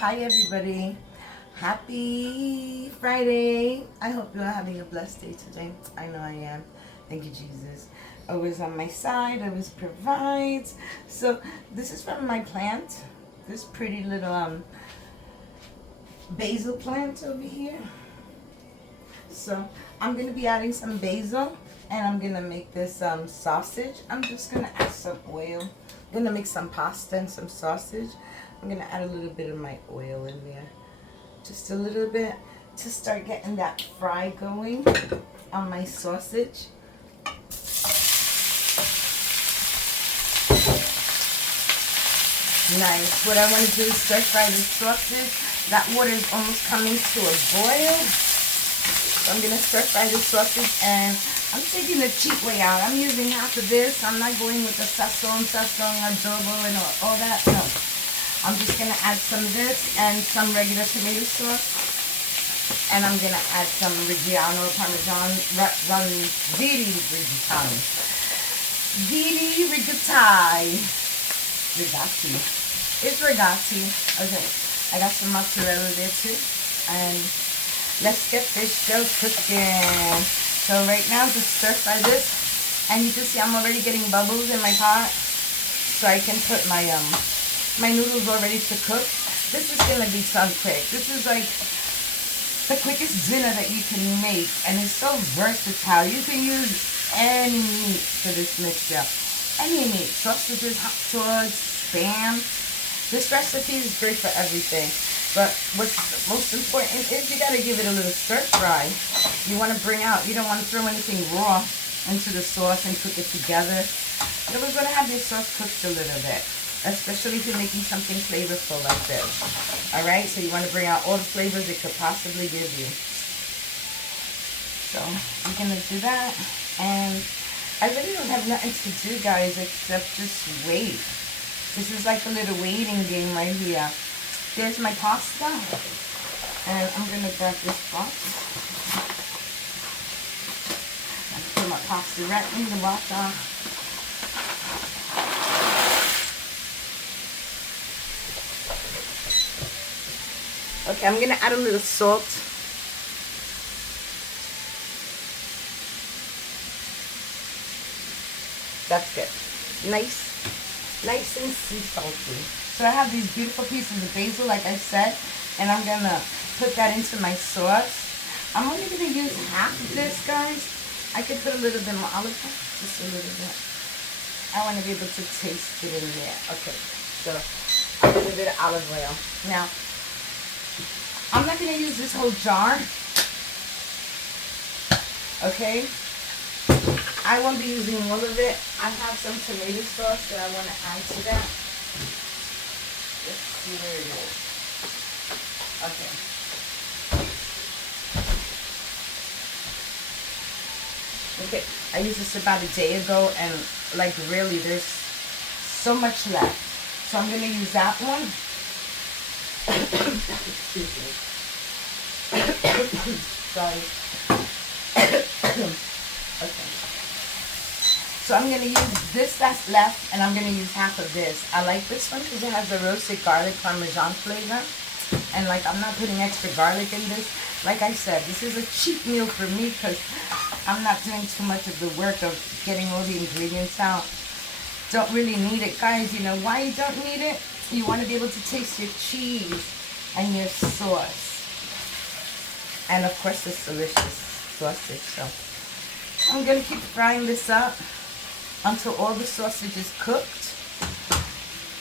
Hi everybody. Happy Friday. I hope you are having a blessed day today. I know I am. Thank you, Jesus. Always on my side, always provides. So this is from my plant. This pretty little basil plant over here. So I'm gonna be adding some basil and I'm gonna make this sausage. I'm just gonna add some oil. I'm gonna make some pasta and some sausage. I'm gonna add a little bit of my oil in there. Just a little bit to start getting that fry going on my sausage. Nice. What I want to do is stir fry the sausage. That water is almost coming to a boil. So I'm going to stir fry the sausage and I'm taking the cheap way out. I'm using half of this. I'm not going with the sazon, adobo, and all that. No. I'm just going to add some of this and some regular tomato sauce. And I'm going to add some Reggiano Parmesan, Ziti Rigatoni. Ziti Rigatoni. Rigati. It's Rigati. Okay. I got some mozzarella there too. And let's get this show cooking. So right now, just stir fry this. And you can see I'm already getting bubbles in my pot. So I can put my my noodles all ready to cook. This is gonna be so quick. This is like the quickest dinner that you can make, and it's so versatile. You can use any meat for this mixture. Any meat, sausages, hot dogs, spam. This recipe is great for everything. But what's most important is you gotta give it a little stir fry. You wanna bring out, you don't wanna throw anything raw into the sauce and cook it together. You always wanna have your sauce cooked a little bit, especially if you're making something flavorful like this. All right, so you want to bring out all the flavors it could possibly give you. So you're gonna do that, and I really don't have nothing to do, guys, except just wait. This is like a little waiting game right here. There's my pasta, and I'm gonna grab this box. I put my pasta right in the water. Okay, I'm gonna add a little salt. That's good. Nice and sea salty. So I have these beautiful pieces of basil, like I said, and I'm gonna put that into my sauce. I'm only gonna use half of this, guys. I could put a little bit more olive oil, just a little bit. I want to be able to taste it in there. Okay, so a little bit of olive oil. Now, I'm not going to use this whole jar, okay? I won't be using all of it. I have some tomato sauce that I want to add to that. Let's see where it is. Okay. Okay, I used this about a day ago, and like really, there's so much left. So I'm going to use that one. Excuse me. Sorry. Okay. So I'm going to use this that's left, and I'm going to use half of this. I like this one because it has the roasted garlic parmesan flavor. And like, I'm not putting extra garlic in this. Like I said, this is a cheap meal for me because I'm not doing too much of the work of getting all the ingredients out. Don't really need it, guys. You know why you don't need it? You want to be able to taste your cheese and your sauce. And of course this delicious sausage. So I'm going to keep frying this up until all the sausage is cooked.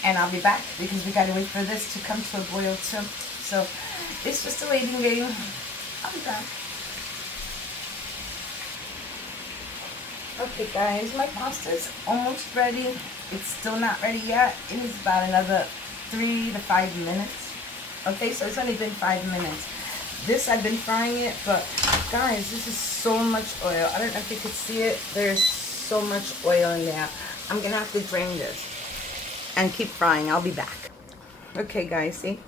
And I'll be back because we got to wait for this to come to a boil too. So it's just a waiting game. I'll be back. Okay guys, my pasta is almost ready. It's still not ready yet. It needs about another 3 to 5 minutes. Okay, so it's only been 5 minutes. This, I've been frying it, but guys, this is so much oil. I don't know if you could see it. There's so much oil in there. I'm going to have to drain this and keep frying. I'll be back. Okay guys, see?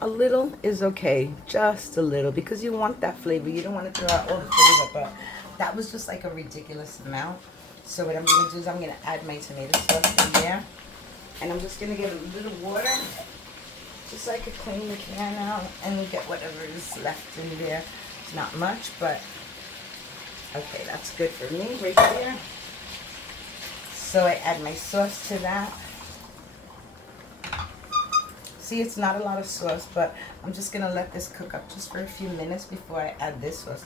A little is okay. Just a little, because you want that flavor. You don't want to throw out all the flavor, but that was just like a ridiculous amount. So what I'm going to do is I'm going to add my tomato sauce in there. And I'm just going to give it a little water. just so I could clean the can out and get whatever is left in there. It's not much, but okay, that's good for me right there. So I add my sauce to that. See, it's not a lot of sauce, but I'm just gonna let this cook up just for a few minutes before I add this sauce.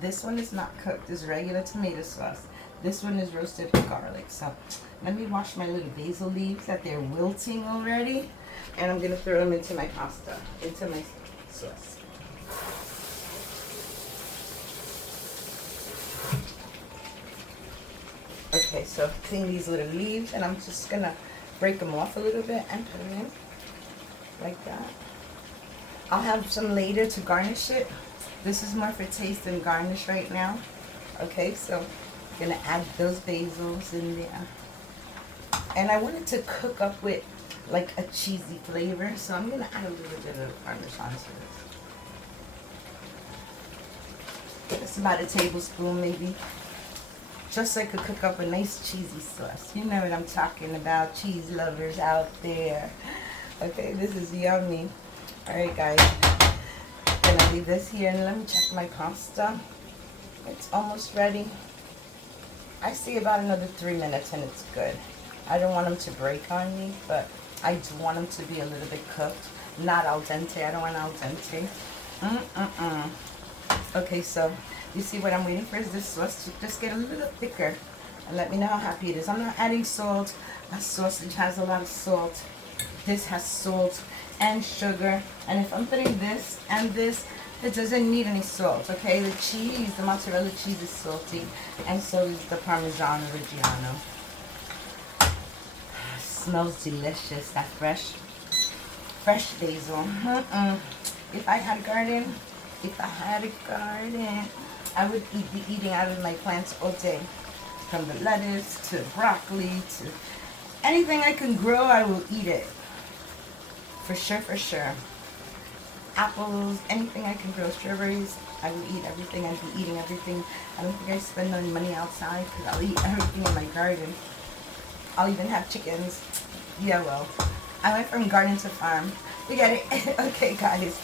This one is not cooked, it's regular tomato sauce. This one is roasted garlic. So let me wash my little basil leaves that they're wilting already. And I'm gonna throw them into my pasta, into my sauce. Okay, so clean these little leaves, and I'm just gonna break them off a little bit and put them in like that. I'll have some later to garnish it. This is more for taste than garnish right now. Okay, so I'm gonna add those basils in there. And I want it to cook up with like a cheesy flavor, so I'm gonna add a little bit of Parmesan to this. It's about a tablespoon maybe. Just so I could cook up a nice cheesy sauce. You know what I'm talking about, cheese lovers out there. Okay, this is yummy. Alright guys, I'm gonna leave this here and let me check my pasta. It's almost ready. I see about another 3 minutes and it's good. I don't want them to break on me, but I do want them to be a little bit cooked. Not al dente, I don't want al dente. Okay, so you see what I'm waiting for is this sauce to just get a little thicker. And let me know how happy it is. I'm not adding salt. My sausage has a lot of salt. This has salt and sugar. And if I'm putting this and this, it doesn't need any salt, okay? The cheese, the mozzarella cheese is salty. And so is the Parmesan Reggiano. Smells delicious, that fresh basil. If I had a garden, I would be eating out of my plants all day. From the lettuce to broccoli to anything I can grow, I will eat it. For sure, for sure. Apples, anything I can grow, strawberries, I will eat everything. I'd be eating everything. I don't think I spend any money outside because I'll eat everything in my garden. I'll even have chickens. Yeah, well, I went from garden to farm. You get it? Okay, guys.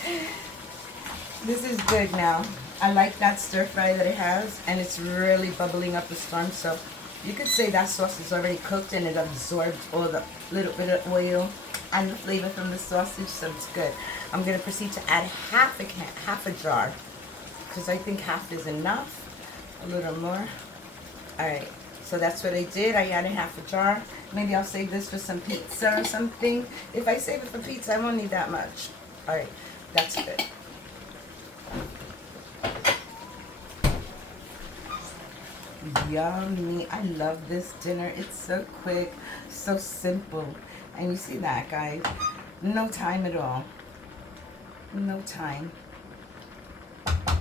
This is good now. I like that stir fry that it has, and it's really bubbling up the storm. So you could say that sauce is already cooked and it absorbed all the little bit of oil and the flavor from the sausage, so it's good. I'm going to proceed to add half a jar, because I think half is enough. A little more. Alright, so that's what I did. I added half a jar. Maybe I'll save this for some pizza or something. If I save it for pizza, I won't need that much. Alright, that's good. Yummy. I love this dinner. It's so quick, so simple. And you see that, guys? No time at all. No time.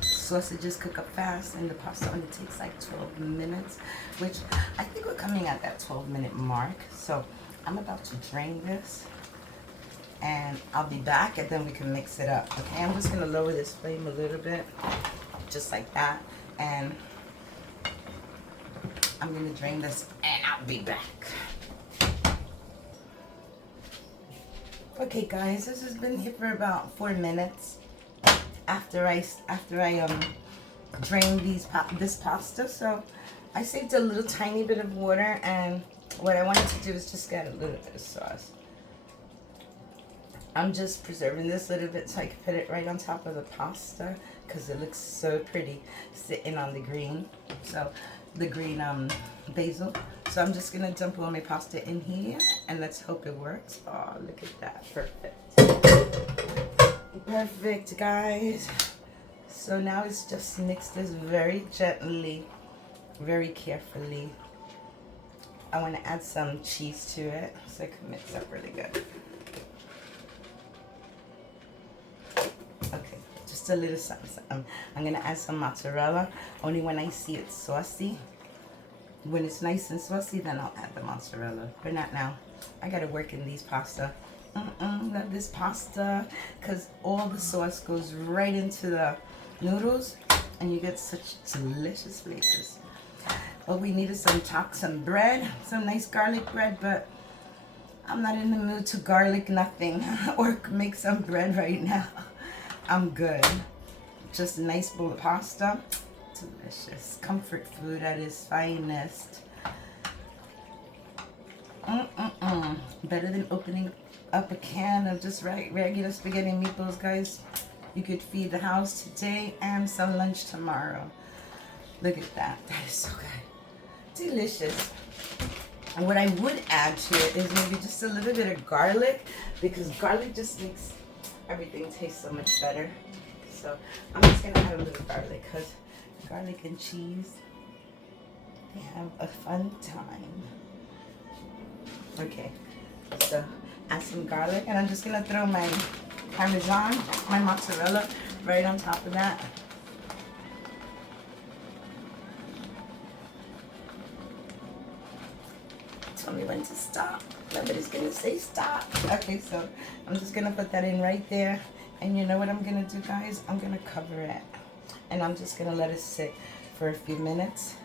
Sausages cook up fast, and the pasta only takes like 12 minutes, which I think we're coming at that 12-minute mark. So I'm about to drain this, and I'll be back, and then we can mix it up. Okay, I'm just going to lower this flame a little bit, just like that, and I'm going to drain this, and I'll be back. Okay, guys, this has been here for about 4 minutes after I drained this pasta. So I saved a little tiny bit of water, and what I wanted to do is just get a little bit of sauce. I'm just preserving this a little bit so I can put it right on top of the pasta because it looks so pretty sitting on the green. So the green basil. So I'm just gonna dump all my pasta in here, and let's hope it works. Oh, look at that. Perfect, guys. So now it's just mix this very gently, very carefully. I want to add some cheese to it so it can mix up really good. Okay, just a little something. I'm gonna add some mozzarella only when I see it saucy. When it's nice and saucy, then I'll add the mozzarella. But not now. I gotta work in these pasta. Love this pasta because all the sauce goes right into the noodles, and you get such delicious flavors. Well, we needed some bread, some nice garlic bread, but I'm not in the mood to garlic nothing or make some bread right now. I'm good. Just a nice bowl of pasta. Delicious. Comfort food at its finest. Better than opening up a can of just regular spaghetti and meatballs, guys. You could feed the house today and some lunch tomorrow. Look at that. That is so good. Delicious. And what I would add to it is maybe just a little bit of garlic, because garlic just makes everything taste so much better. So I'm just going to add a little garlic, because garlic and cheese, they have a fun time. Okay, so add some garlic, and I'm just going to throw my Parmesan, my mozzarella, right on top of that. Tell me when to stop. Nobody's gonna say stop. Okay, so I'm just gonna put that in right there. And you know what I'm gonna do, guys? I'm gonna cover it. And I'm just gonna let it sit for a few minutes.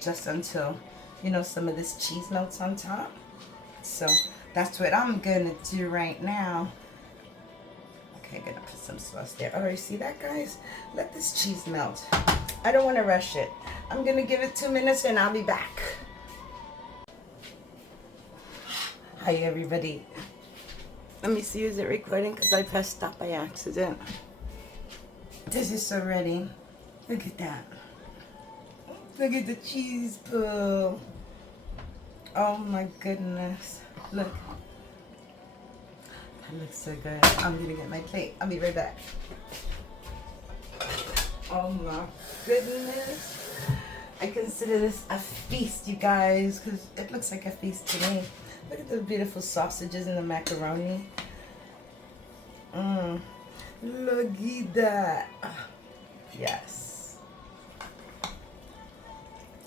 Just until, you know, some of this cheese melts on top. So that's what I'm gonna do right now. Okay, I'm gonna put some sauce there. Alright, see that, guys? Let this cheese melt. I don't wanna rush it. I'm gonna give it 2 minutes and I'll be back. Hi everybody. Let me see, is it recording? Because I pressed stop by accident. This is so ready. Look at that. Look at the cheese pull. Oh my goodness. Look. That looks so good. I'm gonna get my plate. I'll be right back. Oh my goodness. I consider this a feast, you guys, because it looks like a feast to me. Look at the beautiful sausages and the macaroni. Look at that. Yes.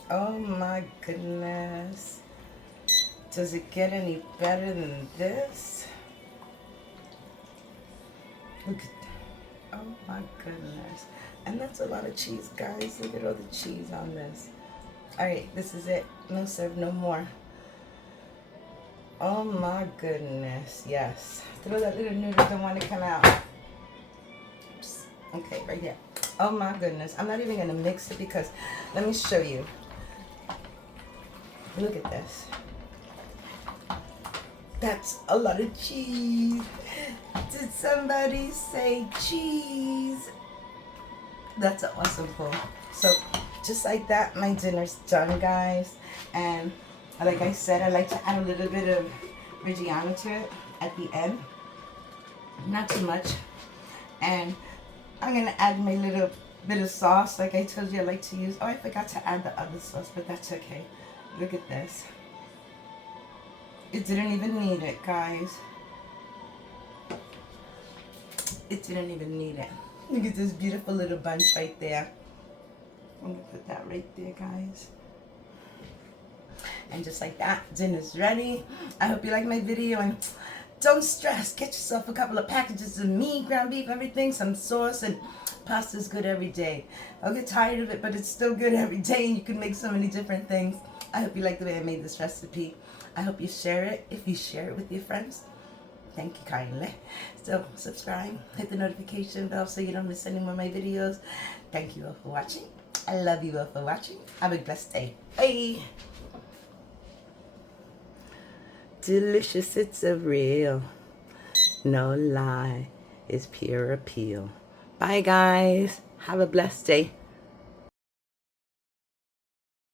Oh my goodness. Does it get any better than this? Look at that. Oh my goodness. And that's a lot of cheese, guys. Look at all the cheese on this. Alright, this is it. No serve, no more. Oh my goodness, yes. Throw that little noodle, don't want to come out. Oops. Okay, right here. Oh my goodness. I'm not even going to mix it because, let me show you. Look at this. That's a lot of cheese. Did somebody say cheese? That's an awesome pull. So, just like that, my dinner's done, guys. And like I said, I like to add a little bit of Reggiano to it at the end. Not too much. And I'm going to add my little bit of sauce. Like I told you, I like to use... Oh, I forgot to add the other sauce, but that's okay. Look at this. It didn't even need it, guys. It didn't even need it. Look at this beautiful little bunch right there. I'm going to put that right there, guys. And just like that, dinner's ready. I hope you like my video, and don't stress. Get yourself a couple of packages of meat, ground beef, everything, some sauce, and pasta's good every day. I'll get tired of it, but it's still good every day, and you can make so many different things. I hope you like the way I made this recipe. I hope you share it. If you share it with your friends, thank you kindly. So subscribe, hit the notification bell so you don't miss any more of my videos. Thank you all for watching. I love you all for watching. Have a blessed day. Bye. Delicious, it's a real, no lie, it's pure appeal. Bye guys, have a blessed day.